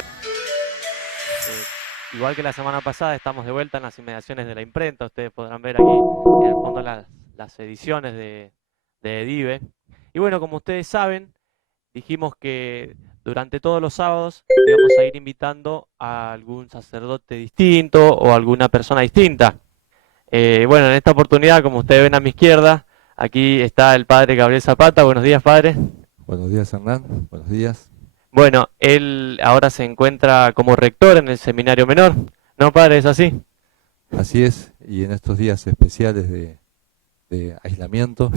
Eh, Igual que la semana pasada, estamos de vuelta en las inmediaciones de la imprenta. Ustedes podrán ver aquí en el fondo las ediciones de Edive. Y bueno, como ustedes saben, dijimos que durante todos los sábados íbamos a ir invitando a algún sacerdote distinto o alguna persona distinta. Bueno, en esta oportunidad, como ustedes ven a mi izquierda, aquí está el padre Gabriel Zapata. Buenos días, padre. Buenos días, Hernán. Buenos días. Bueno, él ahora se encuentra como rector en el seminario menor. ¿No, padre? ¿Es así? Así es, y en estos días especiales de aislamiento,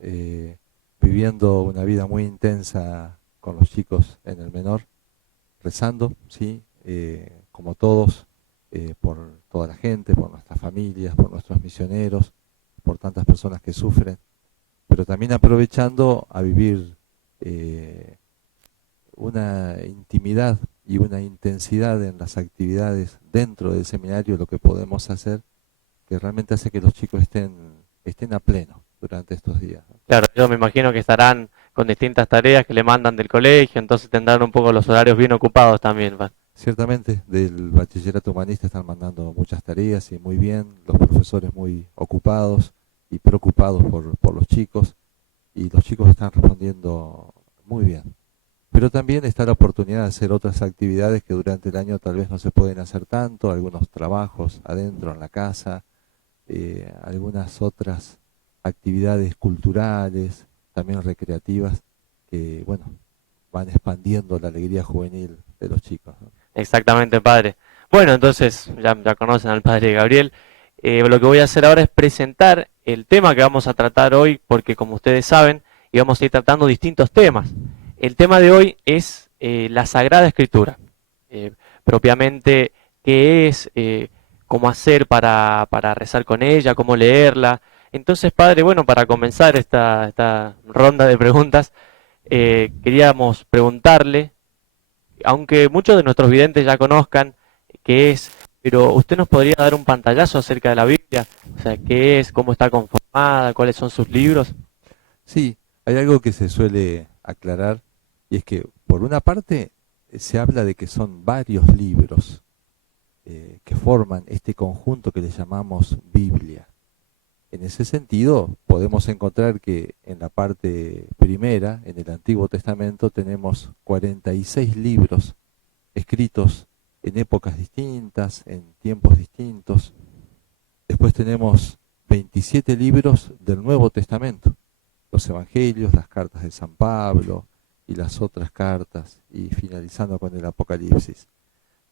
eh, viviendo una vida muy intensa con los chicos en el menor, rezando, sí, como todos, por toda la gente, por nuestras familias, por nuestros misioneros, por tantas personas que sufren, pero también aprovechando a vivir eh, una intimidad y una intensidad en las actividades dentro del seminario, lo que podemos hacer, que realmente hace que los chicos estén a pleno durante estos días, ¿no? Claro, yo me imagino que estarán con distintas tareas que le mandan del colegio, entonces tendrán un poco los horarios bien ocupados también, ¿va? Ciertamente, del bachillerato humanista están mandando muchas tareas y muy bien, los profesores muy ocupados y preocupados por los chicos, y los chicos están respondiendo muy bien. Pero también está la oportunidad de hacer otras actividades que durante el año tal vez no se pueden hacer tanto, algunos trabajos adentro en la casa, algunas otras actividades culturales, también recreativas, que bueno, van expandiendo la alegría juvenil de los chicos, ¿no? Exactamente, padre. Bueno, entonces ya conocen al padre Gabriel. Lo que voy a hacer ahora es presentar el tema que vamos a tratar hoy, porque como ustedes saben, íbamos a ir tratando distintos temas. El tema de hoy es la Sagrada Escritura. Eh, Propiamente, qué es, cómo hacer para rezar con ella, cómo leerla. Entonces, padre, bueno, para comenzar esta ronda de preguntas, queríamos preguntarle, aunque muchos de nuestros videntes ya conozcan qué es, pero usted nos podría dar un pantallazo acerca de la Biblia, o sea, qué es, cómo está conformada, cuáles son sus libros. Sí, hay algo que se suele aclarar, y es que por una parte se habla de que son varios libros que forman este conjunto que le llamamos Biblia. En ese sentido, podemos encontrar que en la parte primera, en el Antiguo Testamento, tenemos 46 libros escritos en épocas distintas, en tiempos distintos. Después tenemos 27 libros del Nuevo Testamento, los Evangelios, las cartas de San Pablo y las otras cartas, y finalizando con el Apocalipsis.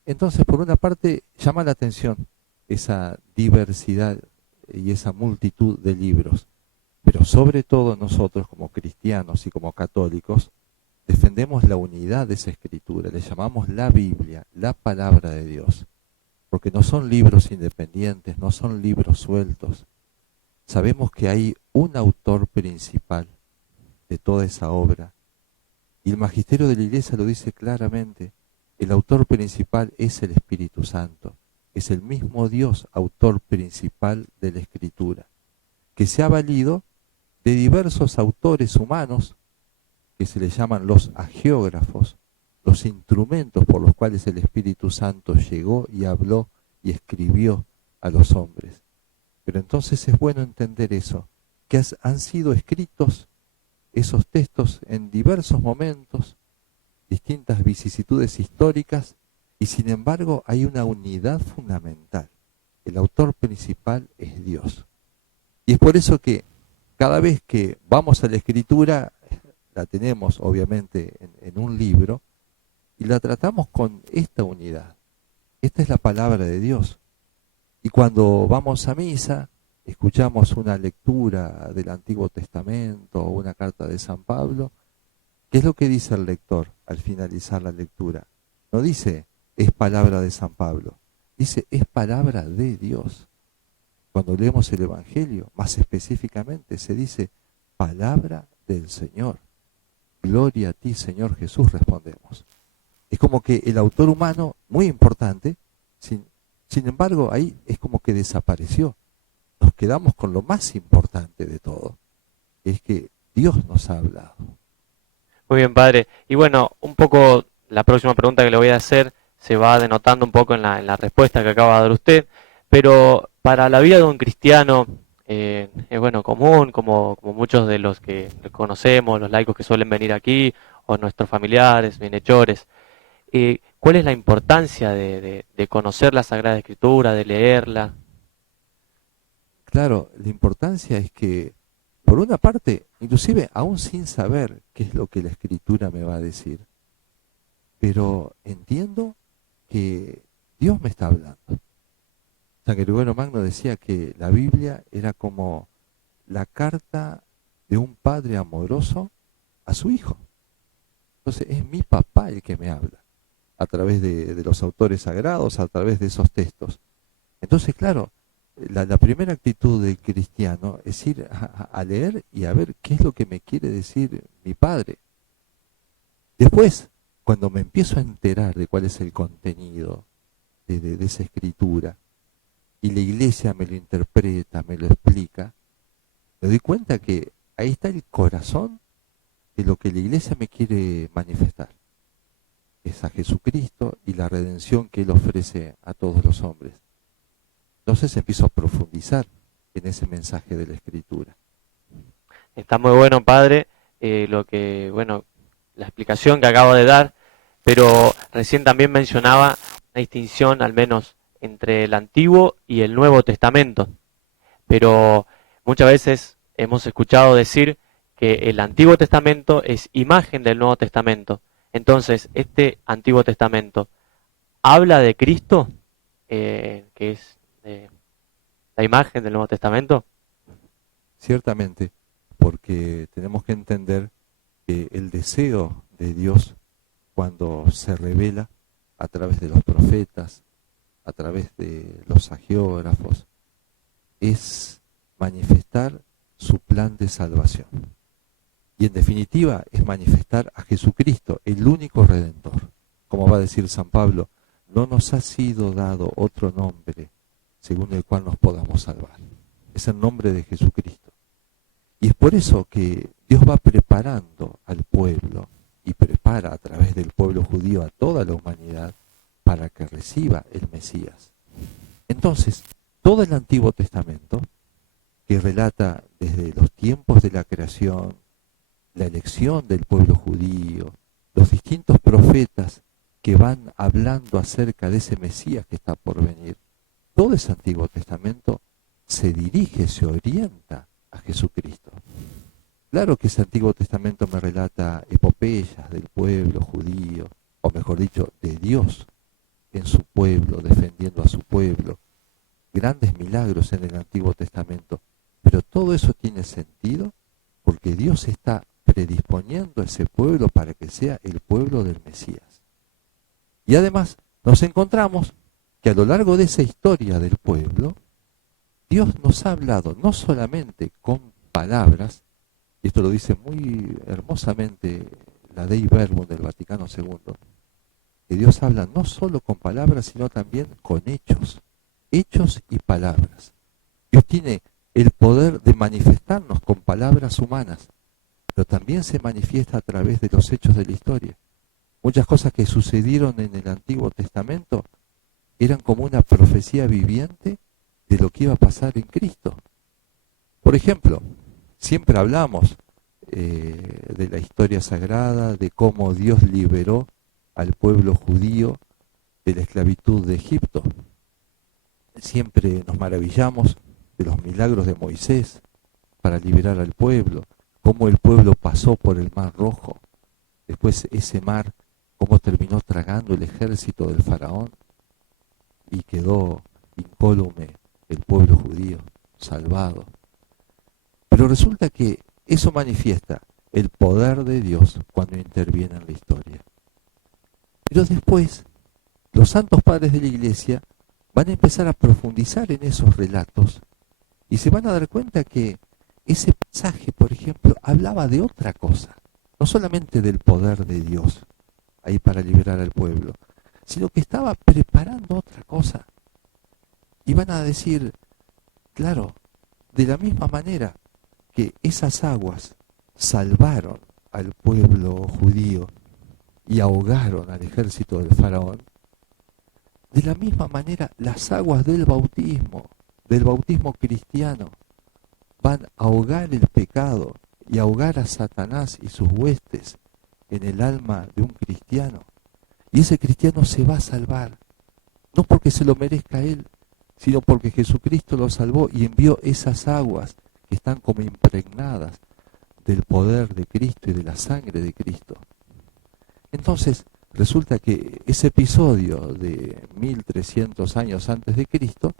Entonces, por una parte, llama la atención esa diversidad y esa multitud de libros, pero sobre todo nosotros como cristianos y como católicos defendemos la unidad de esa escritura, le llamamos la Biblia, la palabra de Dios, porque no son libros independientes, no son libros sueltos. Sabemos que hay un autor principal de toda esa obra, y el magisterio de la Iglesia lo dice claramente: el autor principal es el Espíritu Santo, es el mismo Dios autor principal de la Escritura, que se ha valido de diversos autores humanos, que se les llaman los agiógrafos, los instrumentos por los cuales el Espíritu Santo llegó y habló y escribió a los hombres. Pero entonces es bueno entender eso, que han sido escritos esos textos en diversos momentos, distintas vicisitudes históricas, y sin embargo hay una unidad fundamental. El autor principal es Dios. Y es por eso que cada vez que vamos a la escritura, la tenemos obviamente en un libro, y la tratamos con esta unidad. Esta es la palabra de Dios. Y cuando vamos a misa, escuchamos una lectura del Antiguo Testamento o una carta de San Pablo. ¿Qué es lo que dice el lector al finalizar la lectura? No dice, es palabra de San Pablo, dice, es palabra de Dios. Cuando leemos el Evangelio, más específicamente, se dice, palabra del Señor. Gloria a ti, Señor Jesús, respondemos. Es como que el autor humano, muy importante, sin embargo, ahí es como que desapareció. Nos quedamos con lo más importante de todo, es que Dios nos ha hablado. Muy bien, padre. Y bueno, un poco la próxima pregunta que le voy a hacer se va denotando un poco en la respuesta que acaba de dar usted, pero para la vida de un cristiano es bueno común, como muchos de los que conocemos, los laicos que suelen venir aquí, o nuestros familiares, bienhechores, ¿cuál es la importancia de conocer la Sagrada Escritura, de leerla? Claro, la importancia es que, por una parte, inclusive aún sin saber qué es lo que la escritura me va a decir, pero entiendo que Dios me está hablando. San Gregorio Magno decía que la Biblia era como la carta de un padre amoroso a su hijo. Entonces es mi papá el que me habla, a través de los autores sagrados, a través de esos textos. Entonces, claro, la primera actitud del cristiano es ir a leer y a ver qué es lo que me quiere decir mi padre. Después, cuando me empiezo a enterar de cuál es el contenido de esa escritura, y la iglesia me lo interpreta, me lo explica, me doy cuenta que ahí está el corazón de lo que la iglesia me quiere manifestar. Es a Jesucristo y la redención que Él ofrece a todos los hombres. Entonces empiezo a profundizar en ese mensaje de la Escritura. Está muy bueno, padre, bueno, la explicación que acabo de dar, pero recién también mencionaba una distinción, al menos, entre el Antiguo y el Nuevo Testamento. Pero muchas veces hemos escuchado decir que el Antiguo Testamento es imagen del Nuevo Testamento. Entonces, este Antiguo Testamento habla de Cristo, que es la imagen del Nuevo Testamento. Ciertamente, porque tenemos que entender que el deseo de Dios cuando se revela a través de los profetas, a través de los agiógrafos, es manifestar su plan de salvación. Y en definitiva es manifestar a Jesucristo, el único Redentor. Como va a decir San Pablo, no nos ha sido dado otro nombre según el cual nos podamos salvar. Es el nombre de Jesucristo. Y es por eso que Dios va preparando al pueblo y prepara a través del pueblo judío a toda la humanidad para que reciba el Mesías. Entonces, todo el Antiguo Testamento, que relata desde los tiempos de la creación, la elección del pueblo judío, los distintos profetas que van hablando acerca de ese Mesías que está por venir, todo ese Antiguo Testamento se dirige, se orienta a Jesucristo. Claro que ese Antiguo Testamento me relata epopeyas del pueblo judío, o mejor dicho, de Dios en su pueblo, defendiendo a su pueblo, grandes milagros en el Antiguo Testamento, pero todo eso tiene sentido porque Dios está predisponiendo a ese pueblo para que sea el pueblo del Mesías. Y además nos encontramos que a lo largo de esa historia del pueblo, Dios nos ha hablado no solamente con palabras, y esto lo dice muy hermosamente la Dei Verbum del Vaticano II, que Dios habla no solo con palabras, sino también con hechos, hechos y palabras. Dios tiene el poder de manifestarnos con palabras humanas, pero también se manifiesta a través de los hechos de la historia. Muchas cosas que sucedieron en el Antiguo Testamento eran como una profecía viviente de lo que iba a pasar en Cristo. Por ejemplo, siempre hablamos de la historia sagrada, de cómo Dios liberó al pueblo judío de la esclavitud de Egipto. Siempre nos maravillamos de los milagros de Moisés para liberar al pueblo, cómo el pueblo pasó por el Mar Rojo, después ese mar, cómo terminó tragando el ejército del faraón y quedó incólume el pueblo judío, salvado. Pero resulta que eso manifiesta el poder de Dios cuando interviene en la historia. Pero después, los santos padres de la Iglesia van a empezar a profundizar en esos relatos y se van a dar cuenta que ese pasaje, por ejemplo, hablaba de otra cosa, no solamente del poder de Dios ahí para liberar al pueblo, sino que estaba preparando otra cosa. Y van a decir, claro, de la misma manera que esas aguas salvaron al pueblo judío y ahogaron al ejército del faraón, de la misma manera las aguas del bautismo cristiano, van a ahogar el pecado y ahogar a Satanás y sus huestes en el alma de un cristiano. Y ese cristiano se va a salvar, no porque se lo merezca él, sino porque Jesucristo lo salvó y envió esas aguas que están como impregnadas del poder de Cristo y de la sangre de Cristo. Entonces, resulta que ese episodio de 1300 años antes de Cristo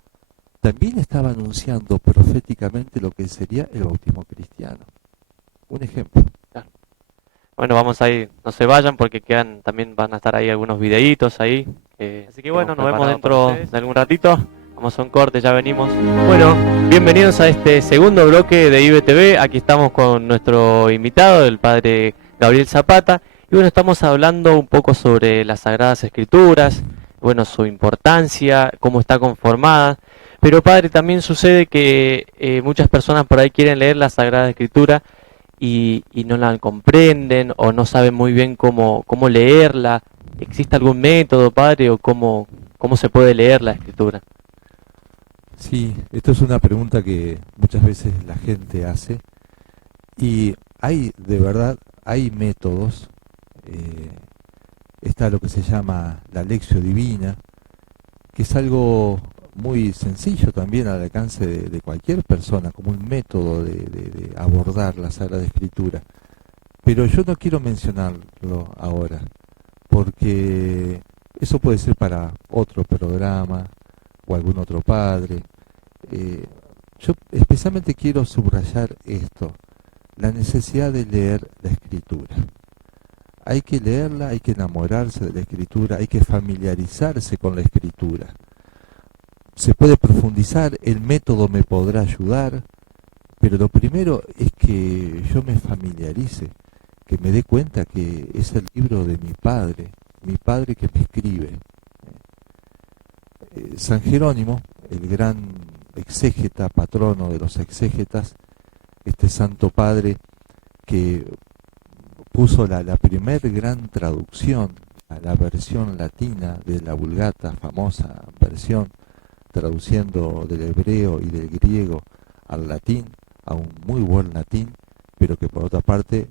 también estaba anunciando proféticamente lo que sería el bautismo cristiano. Un ejemplo. Claro. Bueno, vamos a ir, no se vayan porque quedan, también van a estar ahí algunos videitos ahí. Así que bueno, nos vemos dentro de algún ratito. Vamos a un corte, ya venimos. Bueno, bienvenidos a este segundo bloque de IBTV. Aquí estamos con nuestro invitado, el padre Gabriel Zapata. Y bueno, estamos hablando un poco sobre las Sagradas Escrituras, bueno, su importancia, cómo está conformada. Pero padre, también sucede que muchas personas por ahí quieren leer la Sagrada Escritura y no la comprenden o no saben muy bien cómo leerla. ¿Existe algún método, padre, o cómo se puede leer la Escritura? Sí, esto es una pregunta que muchas veces la gente hace y de verdad, hay métodos. Está lo que se llama la Lectio Divina, que es algo muy sencillo también al alcance de cualquier persona, como un método de abordar la Sagrada Escritura. Pero yo no quiero mencionarlo ahora, porque eso puede ser para otro programa o algún otro padre. Yo especialmente quiero subrayar esto, la necesidad de leer la Escritura. Hay que leerla, hay que enamorarse de la Escritura, hay que familiarizarse con la Escritura. Se puede profundizar, el método me podrá ayudar, pero lo primero es que yo me familiarice, que me dé cuenta que es el libro de mi Padre que me escribe. San Jerónimo, el gran exégeta, patrono de los exégetas, este santo padre que puso la primer gran traducción, la versión latina de la Vulgata, famosa versión, traduciendo del hebreo y del griego al latín, a un muy buen latín, pero que por otra parte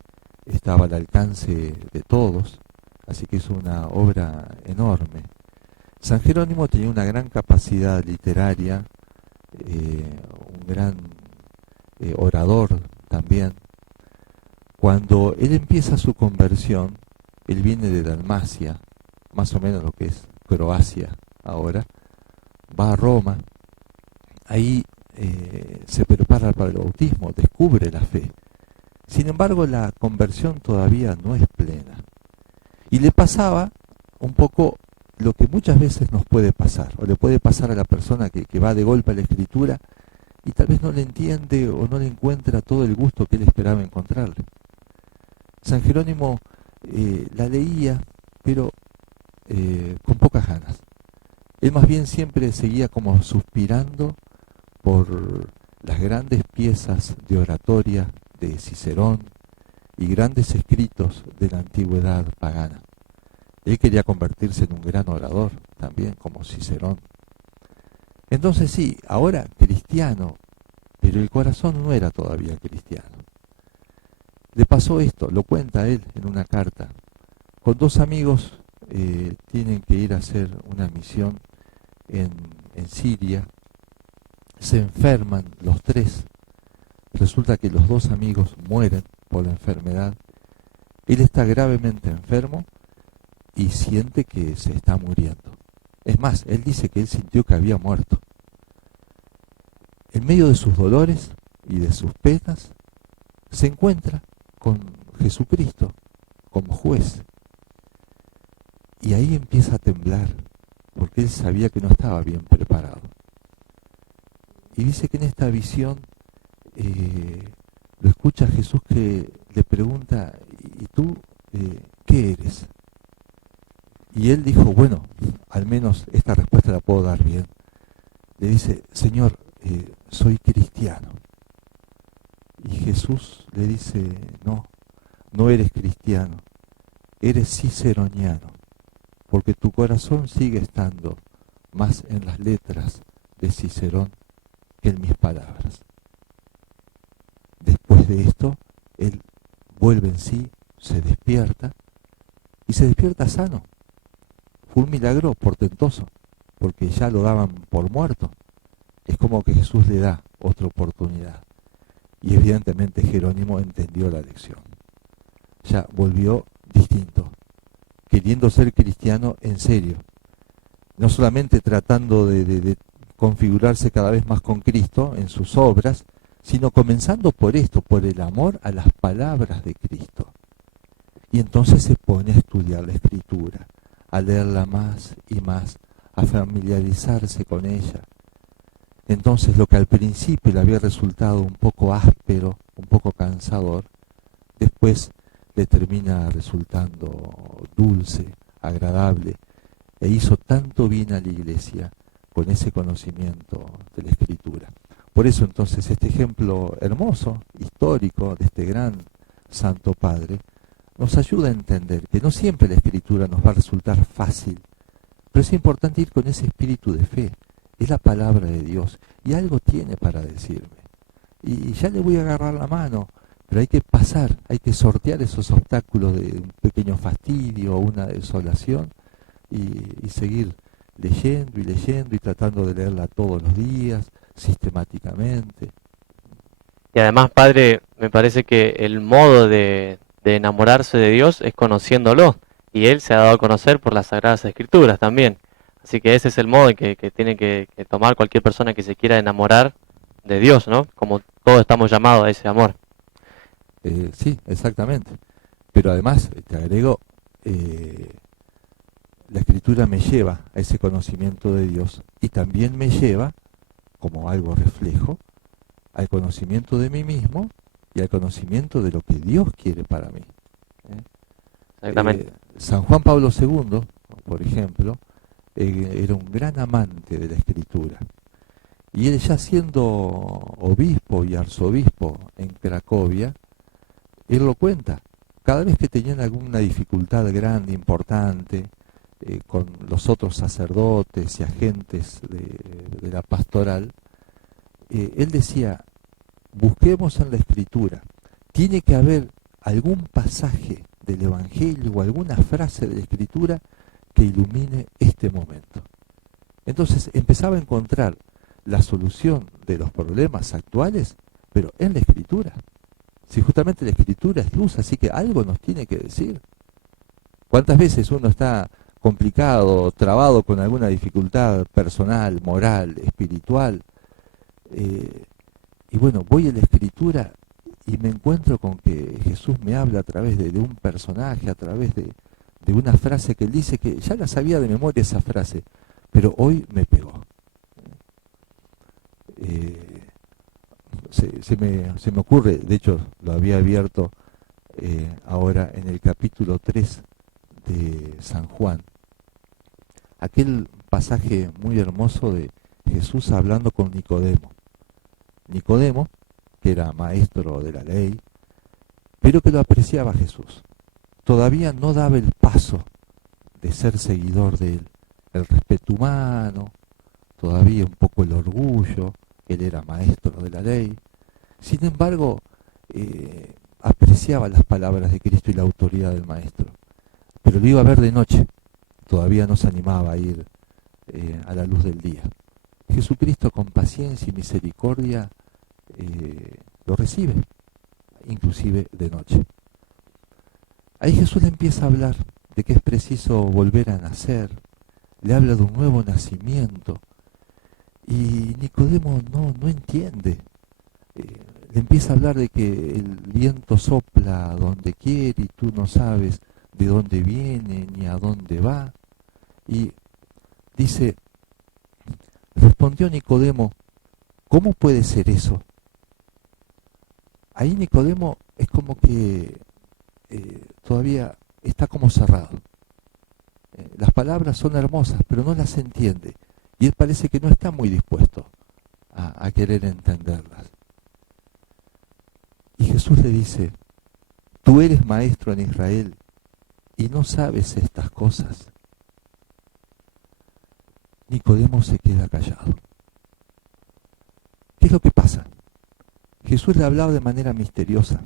estaba al alcance de todos, así que es una obra enorme. San Jerónimo tenía una gran capacidad literaria, un gran orador también. Cuando él empieza su conversión, él viene de Dalmacia, más o menos lo que es Croacia ahora, va a Roma, ahí se prepara para el bautismo, descubre la fe. Sin embargo, la conversión todavía no es plena. Y le pasaba un poco lo que muchas veces nos puede pasar, o le puede pasar a la persona que va de golpe a la Escritura y tal vez no le entiende o no le encuentra todo el gusto que él esperaba encontrarle. San Jerónimo la leía, pero con pocas ganas. Él más bien siempre seguía como suspirando por las grandes piezas de oratoria de Cicerón y grandes escritos de la antigüedad pagana. Él quería convertirse en un gran orador también, como Cicerón. Entonces sí, ahora cristiano, pero el corazón no era todavía cristiano. Le pasó esto, lo cuenta él en una carta. Con dos amigos tienen que ir a hacer una misión en Siria. Se enferman los tres. Resulta que los dos amigos mueren por la enfermedad. Él está gravemente enfermo y siente que se está muriendo. Es más, él dice que él sintió que había muerto. En medio de sus dolores y de sus penas, se encuentra con Jesucristo como juez. Y ahí empieza a temblar, porque él sabía que no estaba bien preparado. Y dice que en esta visión lo escucha Jesús que le pregunta, ¿y tú qué eres? Y él dijo, bueno, al menos esta respuesta la puedo dar bien. Le dice, Señor, soy cristiano. Y Jesús le dice, no eres cristiano, eres ciceroniano, porque tu corazón sigue estando más en las letras de Cicerón que en mis palabras. Después de esto, él vuelve en sí, se despierta, y se despierta sano. Fue un milagro portentoso, porque ya lo daban por muerto. Es como que Jesús le da otra oportunidad. Y evidentemente Jerónimo entendió la lección. Ya volvió distinto, queriendo ser cristiano en serio. No solamente tratando de configurarse cada vez más con Cristo en sus obras, sino comenzando por esto, por el amor a las palabras de Cristo. Y entonces se pone a estudiar la Escritura, a leerla más y más, a familiarizarse con ella. Entonces lo que al principio le había resultado un poco áspero, un poco cansador, después le termina resultando dulce, agradable, e hizo tanto bien a la iglesia con ese conocimiento de la Escritura. Por eso entonces este ejemplo hermoso, histórico, de este gran Santo Padre, nos ayuda a entender que no siempre la Escritura nos va a resultar fácil, pero es importante ir con ese espíritu de fe. Es la palabra de Dios y algo tiene para decirme. Y ya le voy a agarrar la mano, pero hay que pasar, hay que sortear esos obstáculos de un pequeño fastidio o una desolación y seguir leyendo y tratando de leerla todos los días, sistemáticamente. Y además, Padre, me parece que el modo de enamorarse de Dios es conociéndolo. Y Él se ha dado a conocer por las Sagradas Escrituras también. Así que ese es el modo en que tiene que tomar cualquier persona que se quiera enamorar de Dios, ¿no? Como todos estamos llamados a ese amor. Sí, exactamente. Pero además, te agrego, la Escritura me lleva a ese conocimiento de Dios y también me lleva, como algo reflejo, al conocimiento de mí mismo y al conocimiento de lo que Dios quiere para mí. Exactamente. San Juan Pablo II, por ejemplo, era un gran amante de la Escritura. Y él, ya siendo obispo y arzobispo en Cracovia, él lo cuenta. Cada vez que tenían alguna dificultad grande, importante, con los otros sacerdotes y agentes de la pastoral, él decía, busquemos en la Escritura. Tiene que haber algún pasaje del Evangelio o alguna frase de la Escritura que ilumine este momento. Entonces empezaba a encontrar la solución de los problemas actuales, pero en la Escritura. Si justamente la Escritura es luz, así que algo nos tiene que decir. ¿Cuántas veces uno está complicado, trabado con alguna dificultad personal, moral, espiritual? Y bueno, voy a la Escritura y me encuentro con que Jesús me habla a través de un personaje, a través de una frase que él dice, que ya la sabía de memoria esa frase, pero hoy me pegó. Se me ocurre, de hecho lo había abierto ahora en el capítulo 3 de San Juan, aquel pasaje muy hermoso de Jesús hablando con Nicodemo. Nicodemo, que era maestro de la ley, pero que lo apreciaba a Jesús. Todavía no daba el paso de ser seguidor de él. El respeto humano, todavía un poco el orgullo, él era maestro de la ley. Sin embargo, apreciaba las palabras de Cristo y la autoridad del maestro. Pero lo iba a ver de noche, todavía no se animaba a ir a la luz del día. Jesucristo, con paciencia y misericordia, lo recibe, inclusive de noche. Ahí Jesús le empieza a hablar de que es preciso volver a nacer, le habla de un nuevo nacimiento, y Nicodemo no entiende. Le empieza a hablar de que el viento sopla donde quiere y tú no sabes de dónde viene ni a dónde va. Y dice, respondió Nicodemo, ¿cómo puede ser eso? Ahí Nicodemo es como que todavía está como cerrado. Las palabras son hermosas, pero no las entiende. Y él parece que no está muy dispuesto a querer entenderlas. Y Jesús le dice, tú eres maestro en Israel ¿y no sabes estas cosas? Nicodemo se queda callado. ¿Qué es lo que pasa? Jesús le hablaba de manera misteriosa.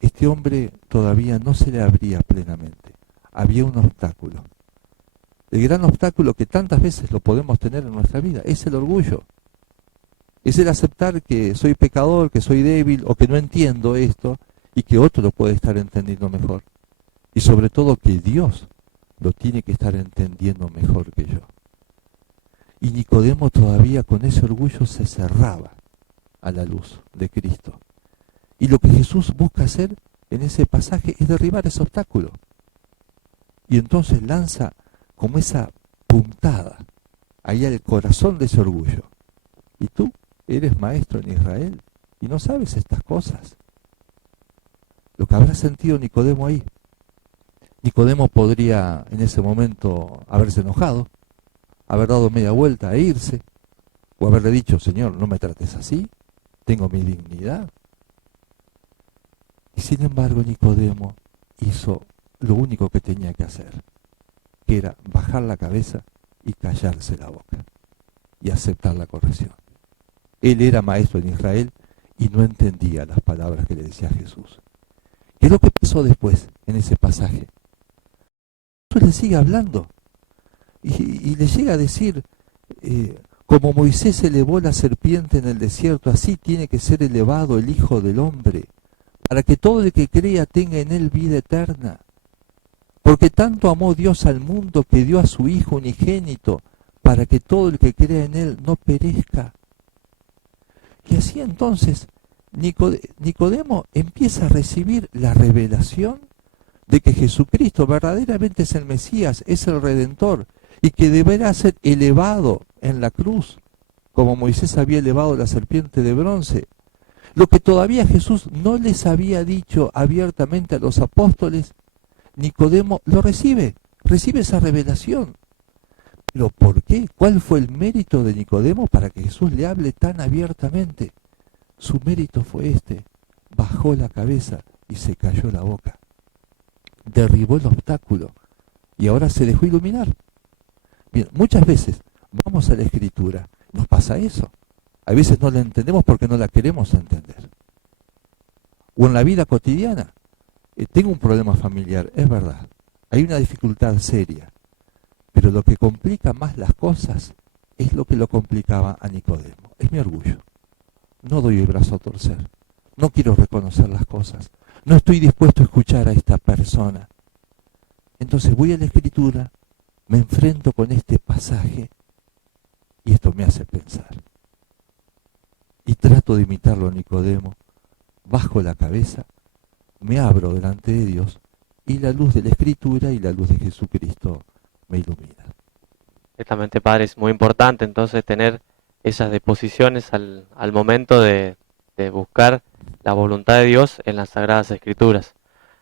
Este hombre todavía no se le abría plenamente. Había un obstáculo. El gran obstáculo que tantas veces lo podemos tener en nuestra vida es el orgullo. Es el aceptar que soy pecador, que soy débil o que no entiendo esto y que otro lo puede estar entendiendo mejor. Y sobre todo que Dios lo tiene que estar entendiendo mejor que yo. Y Nicodemo todavía con ese orgullo se cerraba a la luz de Cristo. Y lo que Jesús busca hacer en ese pasaje es derribar ese obstáculo. Y entonces lanza como esa puntada ahí al corazón de ese orgullo. Y tú eres maestro en Israel y no sabes estas cosas. Lo que habrá sentido Nicodemo ahí. Nicodemo podría en ese momento haberse enojado, haber dado media vuelta e irse, o haberle dicho, Señor, no me trates así, tengo mi dignidad. Y sin embargo Nicodemo hizo lo único que tenía que hacer, que era bajar la cabeza y callarse la boca y aceptar la corrección. Él era maestro en Israel y no entendía las palabras que le decía Jesús. ¿Qué es lo que pasó después en ese pasaje? Jesús le sigue hablando y le llega a decir, como Moisés elevó la serpiente en el desierto, así tiene que ser elevado el Hijo del Hombre, para que todo el que crea tenga en él vida eterna. Porque tanto amó Dios al mundo que dio a su Hijo unigénito, para que todo el que crea en él no perezca. Y así entonces Nicodemo empieza a recibir la revelación de que Jesucristo verdaderamente es el Mesías, es el Redentor, y que deberá ser elevado en la cruz, como Moisés había elevado la serpiente de bronce. Lo que todavía Jesús no les había dicho abiertamente a los apóstoles, Nicodemo lo recibe esa revelación. ¿Pero por qué? ¿Cuál fue el mérito de Nicodemo para que Jesús le hable tan abiertamente? Su mérito fue este: bajó la cabeza y se cayó la boca. Derribó el obstáculo y ahora se dejó iluminar. Bien, muchas veces vamos a la Escritura, nos pasa eso. A veces no la entendemos porque no la queremos entender. O en la vida cotidiana, tengo un problema familiar, es verdad, hay una dificultad seria, pero lo que complica más las cosas es lo que lo complicaba a Nicodemo, es mi orgullo. No doy el brazo a torcer, no quiero reconocer las cosas, no estoy dispuesto a escuchar a esta persona. Entonces voy a la Escritura, me enfrento con este pasaje y esto me hace pensar. Y trato de imitarlo a Nicodemo, bajo la cabeza, me abro delante de Dios y la luz de la Escritura y la luz de Jesucristo me ilumina. Exactamente, Padre, es muy importante entonces tener esas disposiciones al momento de buscar la voluntad de Dios en las Sagradas Escrituras.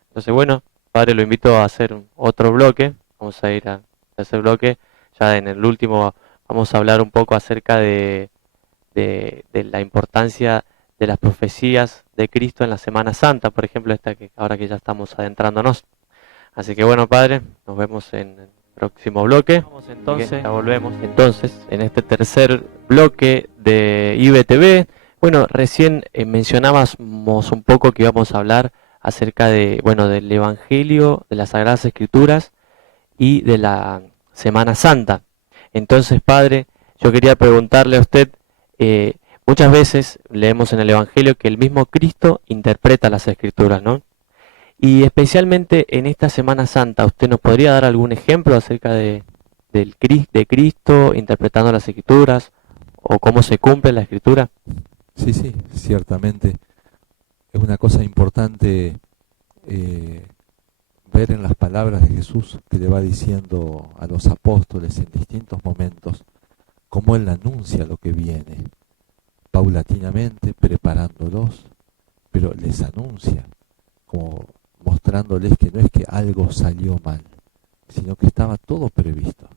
Entonces, bueno, Padre, lo invito a hacer otro bloque. Vamos a ir a ese bloque. Ya en el último vamos a hablar un poco acerca de la importancia de las profecías de Cristo en la Semana Santa, por ejemplo, ahora que ya estamos adentrándonos. Así que bueno, Padre, nos vemos en el próximo bloque. Vamos entonces, ya volvemos. Entonces, en este tercer bloque de IBTV, bueno, recién mencionábamos un poco que íbamos a hablar acerca de, bueno, del Evangelio, de las Sagradas Escrituras y de la Semana Santa. Entonces, Padre, yo quería preguntarle a usted, muchas veces leemos en el Evangelio que el mismo Cristo interpreta las Escrituras, ¿no? Y especialmente en esta Semana Santa, ¿usted nos podría dar algún ejemplo acerca de Cristo interpretando las Escrituras o cómo se cumple la Escritura? Sí, ciertamente. Es una cosa importante ver en las palabras de Jesús que le va diciendo a los apóstoles en distintos momentos cómo Él anuncia lo que viene, paulatinamente preparándolos, pero les anuncia, como mostrándoles que no es que algo salió mal, sino que estaba todo previsto.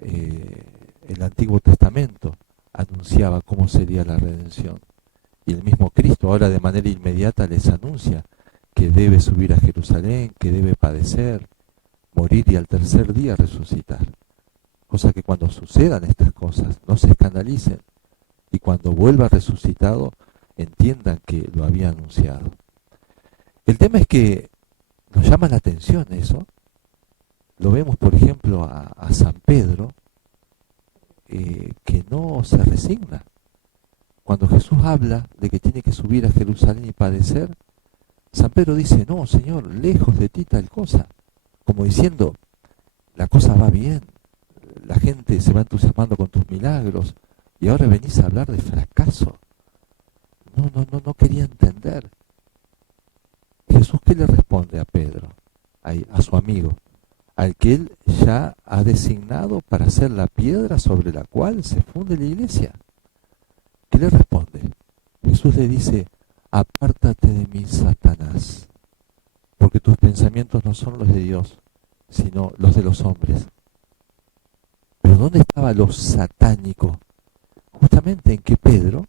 El Antiguo Testamento anunciaba cómo sería la redención, y el mismo Cristo ahora de manera inmediata les anuncia que debe subir a Jerusalén, que debe padecer, morir y al tercer día resucitar. Cosa que cuando sucedan estas cosas no se escandalicen y cuando vuelva resucitado entiendan que lo había anunciado. El tema es que nos llama la atención eso. Lo vemos, por ejemplo, a San Pedro, que no se resigna. Cuando Jesús habla de que tiene que subir a Jerusalén y padecer, San Pedro dice, no, Señor, lejos de ti tal cosa. Como diciendo, la cosa va bien, la gente se va entusiasmando con tus milagros y ahora venís a hablar de fracaso. No quería entender. Jesús, ¿qué le responde a Pedro, a su amigo, al que él ya ha designado para ser la piedra sobre la cual se funde la iglesia? ¿Qué le responde? Jesús le dice, apártate de mí, Satanás, porque tus pensamientos no son los de Dios, sino los de los hombres. Pero ¿dónde estaba lo satánico? Justamente en que Pedro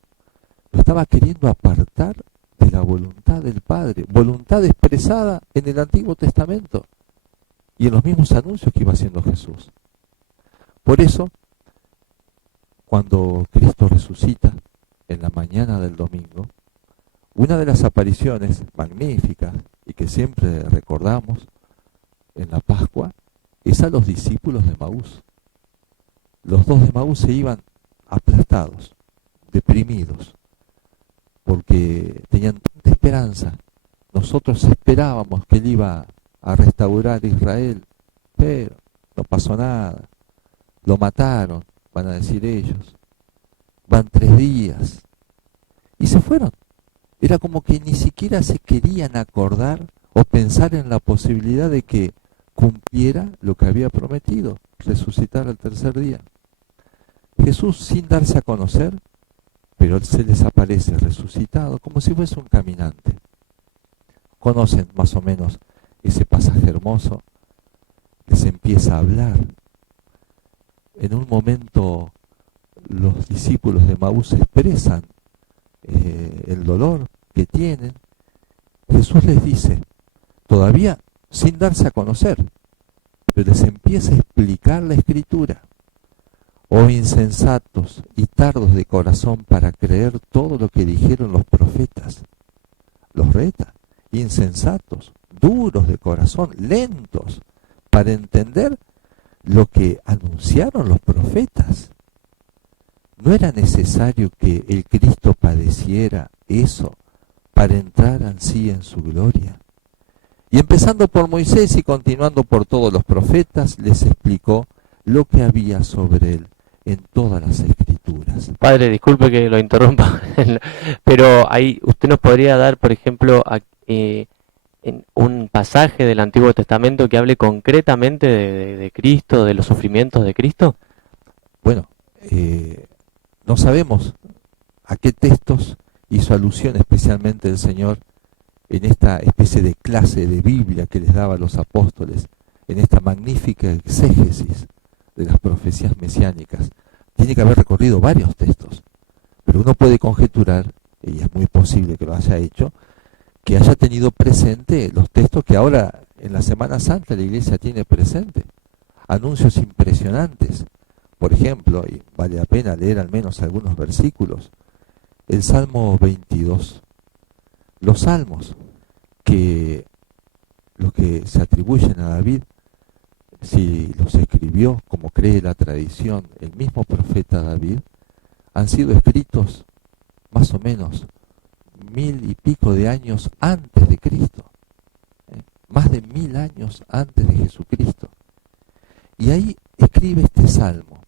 lo estaba queriendo apartar de la voluntad del Padre, voluntad expresada en el Antiguo Testamento y en los mismos anuncios que iba haciendo Jesús. Por eso, cuando Cristo resucita en la mañana del domingo, una de las apariciones magníficas y que siempre recordamos en la Pascua es a los discípulos de Emaús. Los dos de Emaús se iban aplastados, deprimidos, porque tenían tanta esperanza. Nosotros esperábamos que él iba a restaurar Israel, pero no pasó nada. Lo mataron, van a decir ellos. Van 3 días. Y se fueron. Era como que ni siquiera se querían acordar o pensar en la posibilidad de que cumpliera lo que había prometido, resucitar al tercer día. Jesús, sin darse a conocer, pero él se les aparece resucitado como si fuese un caminante. Conocen más o menos ese pasaje hermoso, les empieza a hablar. En un momento los discípulos de Emaús expresan el dolor que tienen. Jesús les dice, todavía sin darse a conocer, pero les empieza a explicar la Escritura. Oh insensatos y tardos de corazón para creer todo lo que dijeron los profetas. Los reta, insensatos, duros de corazón, lentos para entender lo que anunciaron los profetas. ¿No era necesario que el Cristo padeciera eso para entrar ansí en su gloria? Y empezando por Moisés y continuando por todos los profetas, les explicó lo que había sobre él en todas las Escrituras. Padre, disculpe que lo interrumpa, pero ahí usted nos podría dar, por ejemplo, en un pasaje del Antiguo Testamento que hable concretamente de Cristo, de los sufrimientos de Cristo. Bueno, no sabemos a qué textos hizo alusión especialmente el Señor en esta especie de clase de Biblia que les daba a los apóstoles, en esta magnífica exégesis de las profecías mesiánicas. Tiene que haber recorrido varios textos, pero uno puede conjeturar, y es muy posible que lo haya hecho, que haya tenido presente los textos que ahora en la Semana Santa la Iglesia tiene presente. Anuncios impresionantes. Por ejemplo, y vale la pena leer al menos algunos versículos, el Salmo 22. Los salmos que los que se atribuyen a David, si los escribió, como cree la tradición, el mismo profeta David, han sido escritos más o menos 1000 y pico de años antes de Cristo, más de 1000 años antes de Jesucristo. Y ahí escribe este salmo,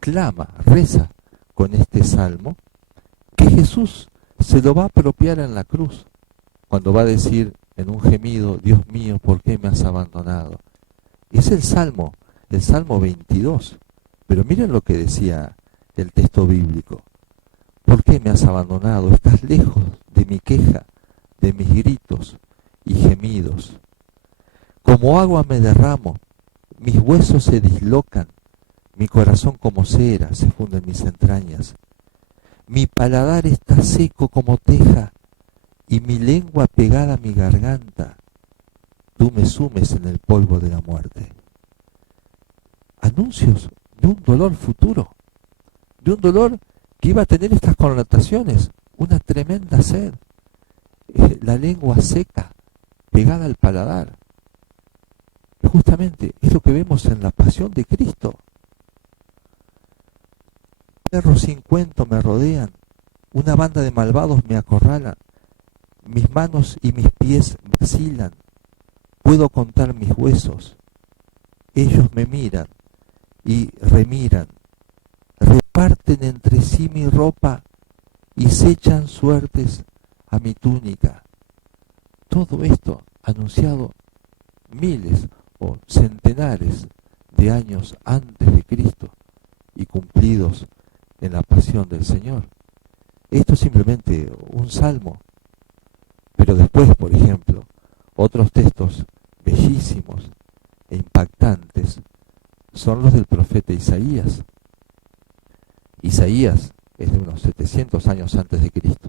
clama, reza con este salmo, que Jesús se lo va a apropiar en la cruz, cuando va a decir en un gemido, Dios mío, ¿por qué me has abandonado? Es el Salmo 22. Pero miren lo que decía el texto bíblico. ¿Por qué me has abandonado? Estás lejos de mi queja, de mis gritos y gemidos. Como agua me derramo, mis huesos se dislocan, mi corazón como cera se funde en mis entrañas. Mi paladar está seco como teja y mi lengua pegada a mi garganta, tú me sumes en el polvo de la muerte. Anuncios de un dolor futuro, de un dolor que iba a tener estas connotaciones, una tremenda sed, la lengua seca, pegada al paladar. Justamente es lo que vemos en la pasión de Cristo. Perros sin cuento me rodean, una banda de malvados me acorrala, mis manos y mis pies vacilan, puedo contar mis huesos. Ellos me miran y remiran, reparten entre sí mi ropa y se echan suertes a mi túnica. Todo esto anunciado miles o centenares de años antes de Cristo y cumplidos en la pasión del Señor. Esto es simplemente un salmo, pero después, por ejemplo, otros textos bellísimos e impactantes son los del profeta Isaías. Isaías es de unos 700 años antes de Cristo.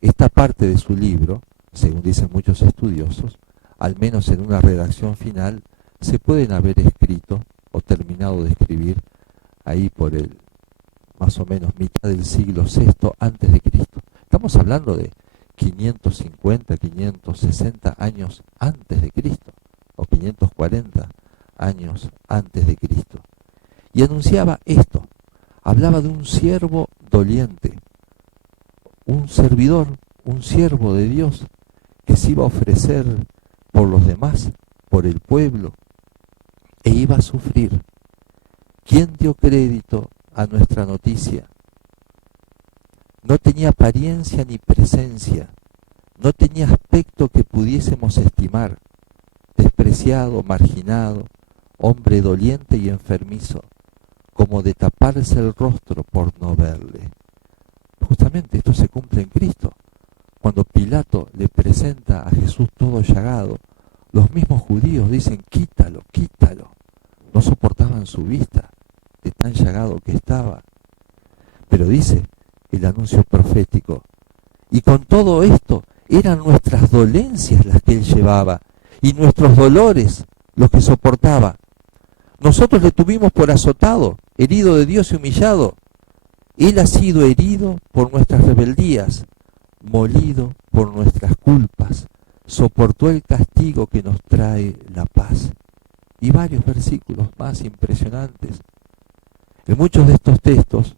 Esta parte de su libro, según dicen muchos estudiosos, al menos en una redacción final, se pueden haber escrito o terminado de escribir ahí por el más o menos mitad del siglo VI antes de Cristo. Estamos hablando de 550, 560 años antes de Cristo, o 540 años antes de Cristo. Y anunciaba esto, hablaba de un siervo doliente, un servidor, un siervo de Dios, que se iba a ofrecer por los demás, por el pueblo, e iba a sufrir. ¿Quién dio crédito a nuestra noticia? No tenía apariencia ni presencia, no tenía aspecto que pudiésemos estimar, despreciado, marginado, hombre doliente y enfermizo, como de taparse el rostro por no verle. Justamente esto se cumple en Cristo. Cuando Pilato le presenta a Jesús todo llagado, los mismos judíos dicen, quítalo, quítalo. No soportaban su vista de tan llagado que estaba. Pero dice el anuncio profético, y con todo esto eran nuestras dolencias las que él llevaba, y nuestros dolores los que soportaba. Nosotros le tuvimos por azotado, herido de Dios y humillado. Él ha sido herido por nuestras rebeldías, molido por nuestras culpas, soportó el castigo que nos trae la paz. Y varios versículos más impresionantes. En muchos de estos textos,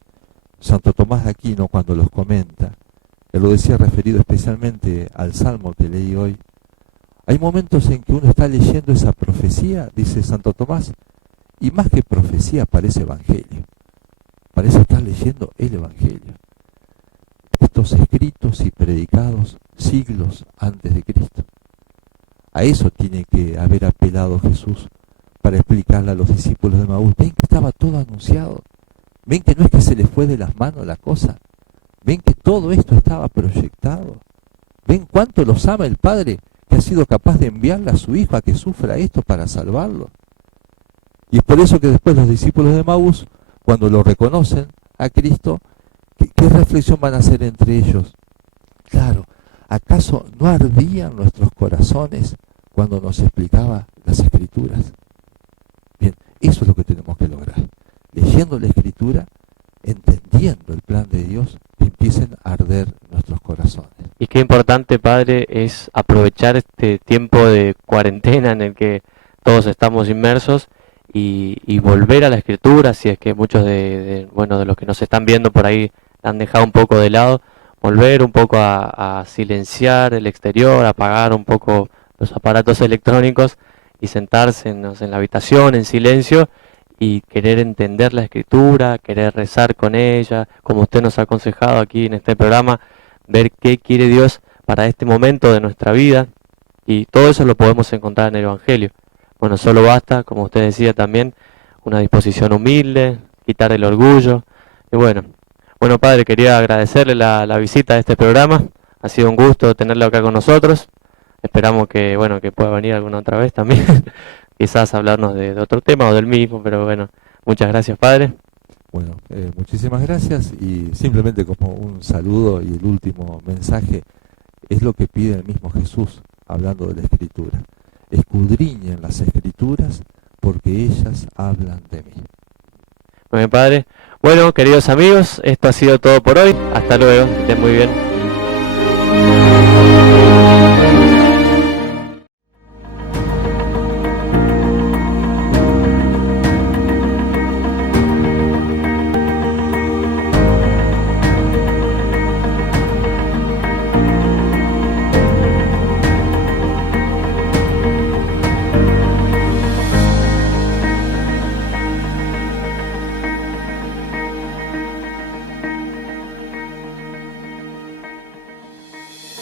Santo Tomás de Aquino cuando los comenta, él lo decía referido especialmente al Salmo que leí hoy, hay momentos en que uno está leyendo esa profecía, dice Santo Tomás, y más que profecía parece evangelio. Parece estar leyendo el evangelio. Estos escritos y predicados siglos antes de Cristo. A eso tiene que haber apelado Jesús para explicarle a los discípulos de Maús. Ven que estaba todo anunciado. Ven que no es que se les fue de las manos la cosa. Ven que todo esto estaba proyectado. Ven cuánto los ama el Padre, que ha sido capaz de enviarle a su Hijo a que sufra esto para salvarlo. Y es por eso que después los discípulos de Maús, cuando lo reconocen a Cristo, ¿qué reflexión van a hacer entre ellos? Claro, ¿acaso no ardían nuestros corazones cuando nos explicaba las Escrituras? Bien, eso es lo que tenemos que lograr. Leyendo la Escritura, entendiendo el plan de Dios, que empiecen a arder nuestros corazones. Y qué importante, Padre, es aprovechar este tiempo de cuarentena en el que todos estamos inmersos y volver a la Escritura, si es que muchos de los que nos están viendo por ahí han dejado un poco de lado, volver un poco a silenciar el exterior, apagar un poco los aparatos electrónicos y sentarse en la habitación en silencio y querer entender la Escritura, querer rezar con ella, como usted nos ha aconsejado aquí en este programa, ver qué quiere Dios para este momento de nuestra vida, y todo eso lo podemos encontrar en el Evangelio. Bueno, solo basta, como usted decía también, una disposición humilde, quitar el orgullo. Y bueno, Padre, quería agradecerle la visita a este programa. Ha sido un gusto tenerlo acá con nosotros. Esperamos que pueda venir alguna otra vez también. Quizás hablarnos de otro tema o del mismo, pero bueno, muchas gracias, Padre. Bueno, muchísimas gracias, y simplemente como un saludo y el último mensaje, Es lo que pide el mismo Jesús, hablando de la Escritura. Escudriñen las Escrituras porque ellas hablan de mí. Muy bien, Padre. Bueno, queridos amigos, esto ha sido todo por hoy. Hasta luego. Estén muy bien.